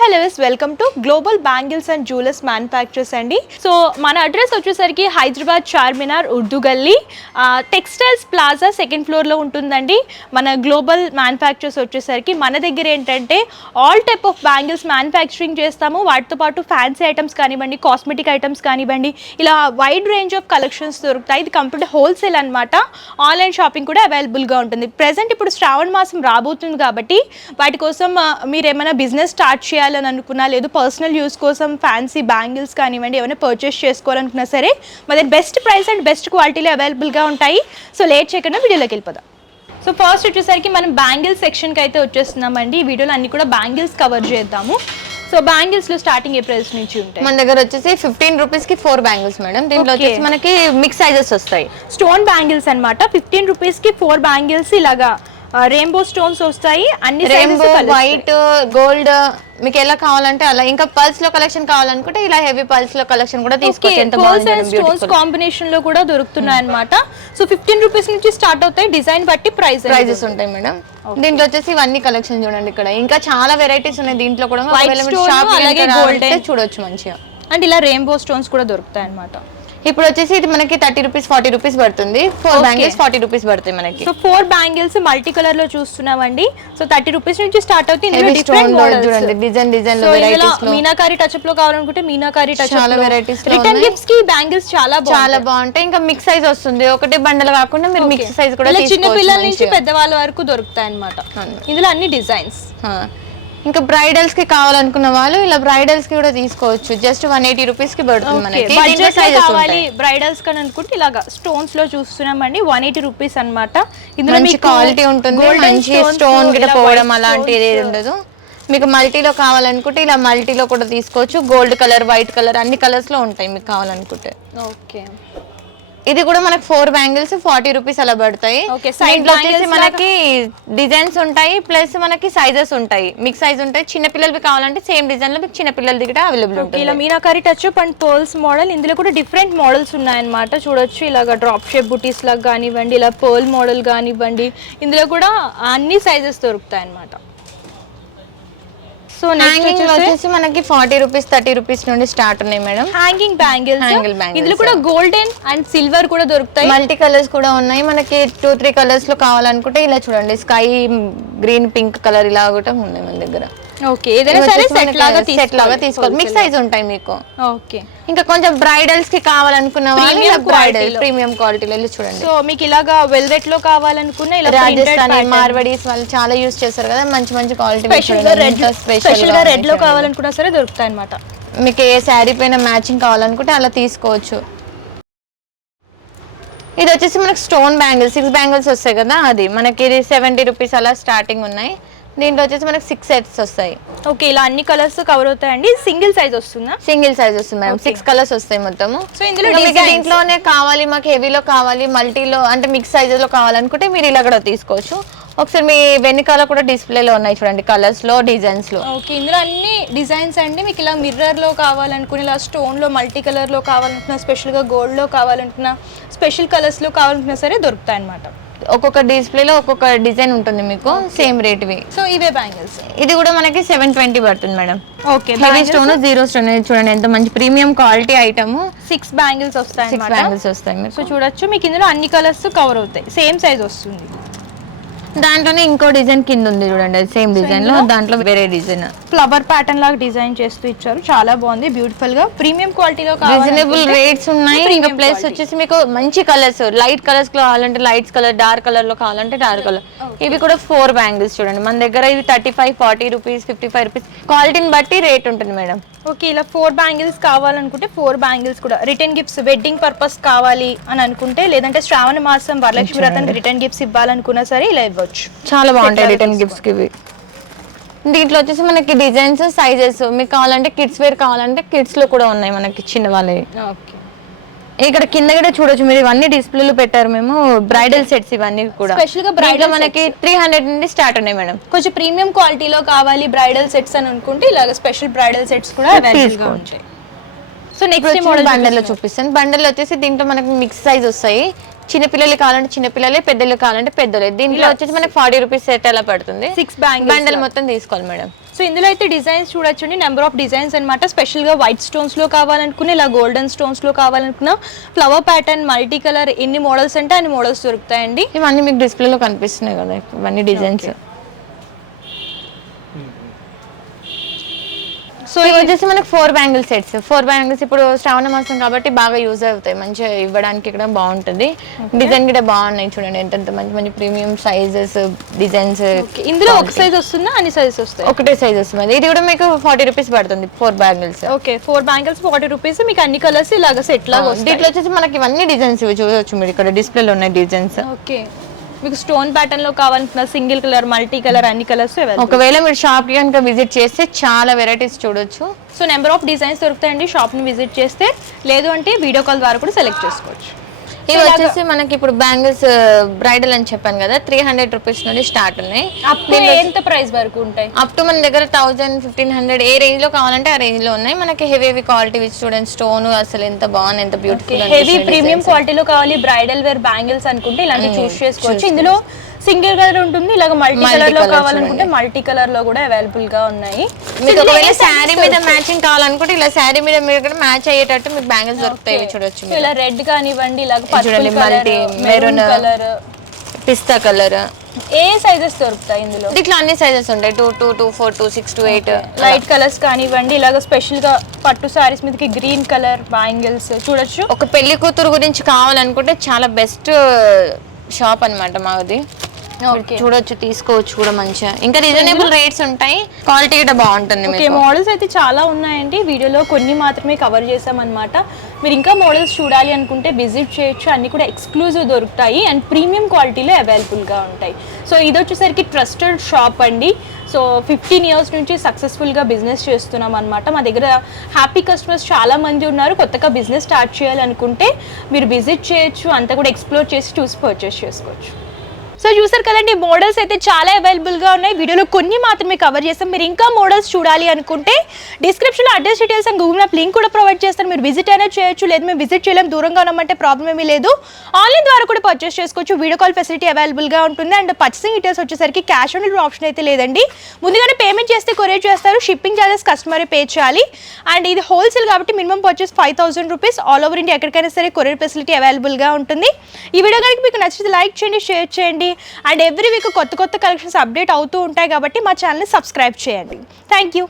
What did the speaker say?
Hello welcome to global bangles and jewellers manufacturers అండి. So మన address వచ్చేసరికి హైదరాబాద్ చార్మినార్ ఉర్దూ గల్లీ టెక్స్టైల్స్ ప్లాజా సెకండ్ ఫ్లోర్లో ఉంటుందండి. మన గ్లోబల్ మ్యానుఫ్యాక్చరర్స్ వచ్చేసరికి మన దగ్గర ఏంటంటే all type of bangles manufacturing చేస్తాము. వాటితో పాటు ఫ్యాన్సీ ఐటమ్స్ కానివ్వండి, కాస్మెటిక్ ఐటమ్స్ కానివ్వండి, ఇలా వైడ్ రేంజ్ ఆఫ్ కలెక్షన్స్ దొరుకుతాయి. ఇది కంప్లీట్ హోల్సేల్ అనమాట. ఆన్లైన్ షాపింగ్ కూడా అవైలబుల్గా ఉంటుంది. ప్రెసెంట్ ఇప్పుడు శ్రావణ మాసం రాబోతుంది కాబట్టి వాటి కోసం మీరు ఏమైనా బిజినెస్ స్టార్ట్ చేయాలని అనుకున్నా, లేదు పర్సనల్ యూస్ కోసం ఫ్యాన్సీ బ్యాంగిల్స్ కానివ్వండి ఏమైనా పర్చేస్ చేసుకోవాలనుకున్నా సరే మా దగ్గర బెస్ట్ ప్రైస్ అండ్ బెస్ట్ క్వాలిటీలో అవైలబుల్గా ఉంటాయి. సో లేట్ చేయకుండా వీడియోలోకి వెళ్ళిపోదాం. సో ఫస్ట్ వచ్చేసరికి మనం బ్యాంగిల్స్ సెక్షన్కి అయితే వచ్చేస్తున్నామండి. ఈ వీడియోలో అన్ని కూడా బ్యాంగిల్స్ కవర్ చేద్దాము. సో బ్యాంగిల్స్ లో స్టార్టింగ్ ఏ ప్రైస్ నుంచి ఉంటాయి? మన దగ్గర వచ్చేసి 15 రూపీస్ కి 4 బ్యాంగిల్స్ మేడం. దీంట్లో వచ్చేసి మనకి మిక్స్ సైజెస్ వస్తాయి. స్టోన్ బ్యాంగిల్స్ అన్నమాట. 15 రూపీస్ కి 4 బ్యాంగిల్స్ ఇలాగా రెయిన్బో స్టోన్స్ వస్తాయి. అన్ని రెయిన్బో, వైట్, గోల్డ్ మీకు ఎలా కావాలంటే అలా. ఇంకా పల్స్ లో కలెక్షన్ కావాలనుకుంటే ఇలా హెవీ పల్స్ లో కలెక్షన్ కూడా తీసుకోవచ్చు. ఎంత బాగుంటుంది, స్టోన్స్ కాంబినేషన్ లో కూడా దొరుకుతున్నాయి అన్నమాట. సో 15 రూపీస్ నుంచి స్టార్ట్ అవుతాయి. డిజైన్ బట్టి ప్రైజెస్ ఉంటాయి మేడం. దీంట్లో వచ్చేసి ఇవన్నీ కలెక్షన్ చూడండి. ఇక్కడ ఇంకా చాలా వెరైటీస్ ఉన్నాయి. దీంట్లో కూడా చూడొచ్చు మంచిగా. అండ్ ఇలా రెయిన్బో స్టోన్స్ కూడా దొరుకుతాయి అన్నమాట. ఇప్పుడు వచ్చేసి ఇది మనకి 30 రూపీస్ 40 రూపీస్ పడుతుంది. 4 బ్యాంగిల్స్ 40 రూపీస్ పడతాయి మనకి. సో 4 బ్యాంగిల్స్ మల్టీ కలర్ లో చూస్తున్నామండి. సో 30 రూపీస్ నుంచి స్టార్ట్ అవుతుంది. ఇందులో డిఫరెంట్ మోడల్స్ చూడండి, డిజైన్ లో వెరైటీస్ లో మీనాకారి టచ్ అప్ లో కావాలనుకుంటే మీనాకారి టచ్ అప్ చాలా వెరైటీస్ లో రిటర్న్ గిఫ్ట్స్ కి బ్యాంగిల్స్ చాలా బాగుంటాయి. ఇంకా మిక్స్ సైజ్ వస్తుంది. ఒకటే బండల్ కాకుండా మీరు మిక్స్ సైజ్ కూడా తీసుకోవచ్చు. చిన్న పిల్లల నుంచి పెద్దవాళ్ళ వరకు దొరుకుతాయి అన్నమాట. ఇందులో అన్ని డిజైన్స్. ఇంకా బ్రైడల్స్ కి కావాలనుకున్న వాళ్ళు ఇలా బ్రైడల్స్ కి కూడా తీసుకోవచ్చు. జస్ట్ 180 రూపీస్ కి పడుతుంది మనకి. కావాలి బ్రైడల్స్ కని అనుకుంటే ఇలాగా స్టోన్స్ లో చూస్తున్నామండి. 180 రూపీస్ అన్నమాట. ఇందులో మీకు క్వాలిటీ ఉంటుంది. మంచి స్టోన్ గిట్ట పోవడం అలాంటిది ఏది ఉండదు. మీకు మల్టీలో కావాలనుకుంటే ఇలా మల్టీలో కూడా తీసుకోవచ్చు. గోల్డ్ కలర్, వైట్ కలర్ అన్ని కలర్స్ లో ఉంటాయి మీకు కావాలనుకుంటే. ఓకే, ఇది కూడా మనకి 4 బ్యాంగిల్స్ 40 రూపీస్ అలా పడతాయి. దీంట్లో వచ్చేసి మనకి డిజైన్స్ ఉంటాయి, ప్లస్ మనకి సైజెస్ ఉంటాయి. మిక్స్ సైజ్ ఉంటాయి. చిన్న పిల్లలకి కావాలంటే సేమ్ డిజైన్ లో మీకు చిన్న పిల్లలది కూడా అవైలబుల్ ఉంటుంది. ఇలా meenakari touch up and pearls model. ఇందులో కూడా డిఫరెంట్ మోడల్స్ ఉన్నాయన్నమాట. చూడొచ్చు ఇలాగా డ్రాప్ షేప్ బుటీస్ లాగా కానివ్వండి, ఇలా పర్ల్ మోడల్ కానివ్వండి, ఇందులో కూడా అన్ని సైజెస్ దొరుకుతాయి అన్నమాట. సో హ్యాంగింగ్ వచ్చేసి మనకి 40 రూపీస్ 30 రూపీస్ నుండి స్టార్ట్ ఉన్నాయి మేడం. హ్యాంగింగ్ బ్యాంగిల్స్ ఇందులో కూడా గోల్డెన్ అండ్ సిల్వర్ కూడా దొరుకుతాయి. మల్టీ కలర్స్ కూడా ఉన్నాయి. మనకి 2-3 కలర్స్ లో కావాలనుకుంటే ఇలా చూడండి, స్కై గ్రీన్, పింక్ కలర్ ఇలా కూడా ఉన్నాయి మన దగ్గర. ఓకే, ఏదైనా సరే సెట్ లాగా తీసుకోవాలి. మిక్స్ సైజ్ ఉంటాయి మీకు. ఓకే, ఇంకా కొంచెం బ్రైడల్స్ కి కావాలనుకున్న వాళ్ళు ఇలా బ్రైడల్ ప్రీమియం క్వాలిటీలో చూడండి. సో మీకు ఇలాగా వెల్వెట్ లో కావాలనుకున్న ఇలా రాజస్థానీ, మార్వాడీస్ వాళ్ళు చాలా యూస్ చేస్తారు కదా, మంచి మంచి క్వాలిటీ. స్పెషల్ గా రెడ్ లో కావాలనుకున్నా సరే దొరుకుతాయి అన్నమాట. మీకు ఏ శారీ పైన మ్యాచింగ్ కావాలనుకుంటే అలా తీసుకోవచ్చు. ఇది వచ్చేసి మనకి స్టోన్ బ్యాంగిల్స్ 6 బ్యాంగిల్స్ వస్తాయి కదా, అది మనకి ఇది 70 రూపీస్ అలా స్టార్టింగ్ ఉన్నాయి. దీంట్లో వచ్చేసి మనకి 6 సెట్స్ వస్తాయి. ఓకే, ఇలా అన్ని కలర్స్ కవర్ అవుతాయండి. సింగిల్ సైజ్ వస్తుందా? సింగిల్ సైజ్ వస్తుంది మేడం. 6 కలర్స్ వస్తాయి మొత్తము. సో ఇందులో దీంట్లోనే కావాలి మాకు హెవీలో కావాలి, మల్టీలో అంటే మిక్స్ సైజెస్ లో కావాలనుకుంటే మీరు ఇలా కూడా తీసుకోవచ్చు. ఒకసారి మీ వెనకాల కూడా డిస్ప్లేలో ఉన్నాయి చూడండి, కలర్స్ లో, డిజైన్స్ లో. ఓకే, ఇందులో అన్ని డిజైన్స్ అండి. మీకు ఇలా మిర్రర్ లో కావాలనుకుని, ఇలా స్టోన్ లో మల్టీ కలర్ లో కావాలనుకున్నా, స్పెషల్ గా గోల్డ్ లో కావాలనుకున్నా, స్పెషల్ కలర్స్ లో కావాలనుకున్నా సరే దొరుకుతాయి అన్నమాట. ఒక్కొక్క డిస్ప్లేలో ఒక్కొక్క డిజైన్ ఉంటుంది మీకు, సేమ్ రేట్ వి. సో ఇవే బ్యాంగిల్స్. ఇది కూడా మనకి 720 పడుతుంది madam. Okay, heavy stone, 0 stone చూడండి ఎంత మంచి ప్రీమియం క్వాలిటీ ఐటమ్. 6 బ్యాంగిల్స్ వస్తాయి. 6 బ్యాంగిల్స్ వస్తాయి మీకు. సో చూడొచ్చు, మీకు ఇందులో అన్ని కలర్స్ కవర్ అవుతాయి. సేమ్ సైజ్ వస్తుంది. దాంట్లోనే ఇంకో డిజైన్ కింద ఉంది చూడండి, సేమ్ డిజైన్ లో దాంట్లో వేరే డిజైన్ ఫ్లవర్ ప్యాటర్న్ లాగా డిజైన్ చేస్తూ ఇచ్చారు. చాలా బాగుంది, బ్యూటిఫుల్ గా ప్రీమియం క్వాలిటీలో రీజనబుల్ రేట్స్ ఉన్నాయి. ఇంకా ప్లస్ వచ్చేసి మీకు మంచి కలర్స్, లైట్ కలర్స్ కావాలంటే లైట్స్ కలర్, డార్క్ కలర్ లో కావాలంటే డార్క్ కలర్. ఇవి కూడా 4 బ్యాంగిల్స్ చూడండి మన దగ్గర. ఇవి 35, 40 రూపీస్, 55 రూపీస్ క్వాలిటీని బట్టి రేట్ ఉంటుంది మేడం. ఓకే, ఇలా 4 బ్యాంగిల్స్ కావాలనుకుంటే 4 బ్యాంగిల్స్ కూడా రిటర్న్ గిఫ్ట్స్, వెడ్డింగ్ పర్పస్ కావాలి అని అనుకుంటే, లేదంటే శ్రావణ మాసం వరలక్ష్మి వ్రతానికి రిటర్న్ గిఫ్ట్స్ ఇవ్వాలనుకున్నా సరే ఇలా ఇవ్వచ్చు. చాలా బాగుంటాయి రిటర్న్ గిఫ్ట్స్ కి. దీంట్లో వచ్చేసి మనకి డిజైన్స్, సైజెస్ మీకు కావాలంటే కిడ్స్ వేర్ కావాలంటే కిడ్స్ లో కూడా ఉన్నాయి మనకి, చిన్న వాళ్ళవి. ఇక్కడ కింద కూడా చూడొచ్చు మీరు, ఇవన్నీ డిస్ప్లేలు పెట్టారు మేము. బ్రైడల్ సెట్స్ ఇవన్నీ కూడా స్పెషల్ గా బ్రైడల్ మనకి 300 నుండి స్టార్ట్ ఉన్నాయి మేడం. కొంచెం ప్రీమియం క్వాలిటీలో కావాలి బ్రైడల్ సెట్స్ అని అనుకుంటే ఇలాగ స్పెషల్ బ్రైడల్ సెట్స్ కూడా అవైలబుల్ గా ఉంటాయి. సో నెక్స్ట్ మోడల్ బండల్ లో చూపిస్తాను. బండల్ వచ్చేసి దీంట్లో మనకి మిక్స్ సైజ్ వస్తాయి. చిన్నపిల్లలు కావాలంటే చిన్నపిల్లలే, పెద్దలు కావాలంటే పెద్దలే. దీంట్లో వచ్చేసి మనకి 40 రూపీస్ సెట్ అలా పడుతుంది. 6 బ్యాంగిల్స్ బండల్ మొత్తం తీసుకోవాలి మేడం. సో ఇందులో అయితే డిజైన్స్ చూడొచ్చండి, నెంబర్ ఆఫ్ డిజైన్స్ అనమాట. స్పెషల్గా వైట్ స్టోన్స్లో కావాలనుకున్న, ఇలా గోల్డెన్ స్టోన్స్లో కావాలనుకున్న, ఫ్లవర్ ప్యాటర్న్, మల్టీ కలర్, ఎన్ని మోడల్స్ అంటే అన్ని మోడల్స్ దొరుకుతాయండి. ఇవన్నీ మీకు డిస్ప్లేలో కనిపిస్తున్నాయి కదా ఇవన్నీ డిజైన్స్. సో ఇవి వచ్చేసి మనకి 4 బ్యాంగిల్ సెట్స్. 4 బ్యాంగిల్స్ ఇప్పుడు శ్రావణ మాసం కాబట్టి బాగా యూజ్ అవుతాయి, మంచిగా ఇవ్వడానికి ఇక్కడ బాగుంటుంది. డిజైన్ కూడా బాగున్నాయి చూడండి, ఎంత మంచి మంచి ప్రీమియం సైజెస్ డిజైన్స్. ఇందులో ఒక సైజ్ వస్తుందా, అన్ని సైజెస్ వస్తాయి? ఒకటే సైజ్ వస్తుంది. ఇది కూడా మీకు 40 రూపీస్ పడుతుంది 4 బ్యాంగిల్స్. Okay, 4 bangles 40 rupees. మీకు అన్ని కలర్స్ ఇలాగ సెట్ లాగా వస్తాయి. దీంట్లో వచ్చేసి మనకి ఇవన్నీ డిజైన్స్ చూడవచ్చు మీరు, ఇక్కడ డిస్ప్లేలో ఉన్నాయి డిజైన్స్. ఓకే, మీకు స్టోన్ ప్యాటర్న్ లో కావాలనుకున్న సింగిల్ కలర్, మల్టీ కలర్, అన్ని కలర్స్. ఒకవేళ మీరు షాప్ కి కనుక విజిట్ చేస్తే చాలా వెరైటీస్ చూడొచ్చు. సో నెంబర్ ఆఫ్ డిజైన్స్ దొరుకుతాయండి షాప్ ని విజిట్ చేస్తే, లేదు అంటే వీడియో కాల్ ద్వారా కూడా సెలెక్ట్ చేసుకోవచ్చు. ఇవి వచ్చేసి మనకి ఇప్పుడు బ్యాంగిల్స్ బ్రైడల్ అని చెప్పాను కదా, 300 రూపీస్ నుండి స్టార్ట్ ఉన్నాయి. ఎంత ప్రైస్ వరకు ఉంటాయి? అప్ టు మన దగ్గర 1000, 1500 ఏ రేంజ్ లో కావాలంటే ఆ రేంజ్ లో ఉన్నాయి. మనకి హెవీ క్వాలిటీ స్టూడెంట్ స్టోన్ అసలు ఎంత బాగుంది, ఎంత బ్యూటిఫుల్. హెవీ ప్రీమియం క్వాలిటీలో కావాలి బ్రైడల్ వేర్ బ్యాంగిల్స్ అనుకుంటే ఇలాంటి చూస్ చేసుకోవచ్చు. ఇందులో సింగిల్ కలర్ ఉంటుంది, ఇలాగ మల్టీ కలర్ లో కావాలనుకుంటే మల్టీ కలర్ లో కూడా అవైలబుల్ గా ఉన్నాయి. మీకు ఒకవేళ శారీ మీద మ్యాచింగ్ కావాలనుకుంటే ఇలా శారీ మీద మీరు కూడా మ్యాచ్ అయ్యేటట్టు మీకు బ్యాంగిల్స్ దొరుకుతాయి. చూడొచ్చు, ఇలా రెడ్ కానివ్వండి, ఇలా చూడండి మల్టీ మెరూన్ కలర్, పిస్తా కలర్. ఏ సైజెస్ దొరుకుతాయి ఇందులో? ఇట్లా అన్ని సైజెస్ ఉంటాయి, 2, 2, 2, 4, 2, 6, 2, 8. లైట్ కలర్స్ కానివ్వండి, ఇలాగ స్పెషల్ గా పట్టు సారీస్ మీదకి గ్రీన్ కలర్ బ్యాంగిల్స్ చూడొచ్చు. ఒక పెళ్లి కూతురు గురించి కావాలనుకుంటే చాలా బెస్ట్ షాప్ అన్నమాట మాది. చూడొచ్చు, తీసుకోవచ్చు కూడా మంచిగా, ఇంకా రీజనబుల్ రేట్స్ ఉంటాయి, క్వాలిటీ కూడా బాగుంటుంది. ఓకే, మోడల్స్ అయితే చాలా ఉన్నాయండి, వీడియోలో కొన్ని మాత్రమే కవర్ చేసామన్నమాట. మీరు ఇంకా మోడల్స్ చూడాలి అనుకుంటే విజిట్ చేయొచ్చు, అన్ని కూడా ఎక్స్క్లూజివ్ దొరుకుతాయి అండ్ ప్రీమియం క్వాలిటీలో అవైలబుల్గా ఉంటాయి. సో ఇది వచ్చేసరికి ట్రస్టెడ్ షాప్ అండి. సో 15 ఇయర్స్ నుంచి సక్సెస్ఫుల్గా బిజినెస్ చేస్తున్నాం అనమాట. మా దగ్గర హ్యాపీ కస్టమర్స్ చాలా మంది ఉన్నారు. కొత్తగా బిజినెస్ స్టార్ట్ చేయాలనుకుంటే మీరు విజిట్ చేయొచ్చు, అంతా కూడా ఎక్స్ప్లోర్ చేసి చూసి పర్చేస్ చేసుకోవచ్చు. సో చూసారు కదండి, మోడల్స్ అయితే చాలా అవైలబుల్గా ఉన్నాయి. వీడియోలో కొన్ని మాత్రమే కవర్ చేస్తాం. మీరు ఇంకా మోడల్స్ చూడాలి అనుకుంటే డిస్క్రిప్షన్లో address details and Google map link కూడా ప్రొవైడ్ చేస్తారు. మీరు విజిట్ అయినా చేయొచ్చు, లేదు మేము విజిట్ చేయలేం, దూరంగా ఉన్నామంటే ప్రాబ్లం ఏమీ లేదు, ఆన్లైన్ ద్వారా కూడా పర్చేస్ చేసుకోవచ్చు. వీడియో కాల్ ఫెసిలిటీ అవైలబుల్గా ఉంటుంది. అండ్ పర్చేసింగ్ డీటెయిల్స్ వచ్చేసరికి క్యాష్ ఆన్ డెలివరీ ఆప్షన్ అయితే లేదండి. ముందుగానే పేమెంట్ చేస్తే కొరియర్ చేస్తారు, షిప్పింగ్ ఛార్జెస్ కస్టమరే పే చేయాలి. అండ్ ఇది హోల్సేల్ కాబట్టి minimum purchase 5000 rupees. All over India ఎక్కడికైనా సరే కొరియర్ ఫెసిలిటీ అవైలబుల్గా ఉంటుంది. ఈ వీడియో కనుక మీకు నచ్చితే లైక్ చేయండి, షేర్ చేయండి. అండ్ ఎవ్రీ వీక్ కొత్త కలెక్షన్స్ అప్డేట్ అవుతూ ఉంటాయి కాబట్టి మా ఛానల్ని సబ్స్క్రైబ్ చేయండి. Thank you.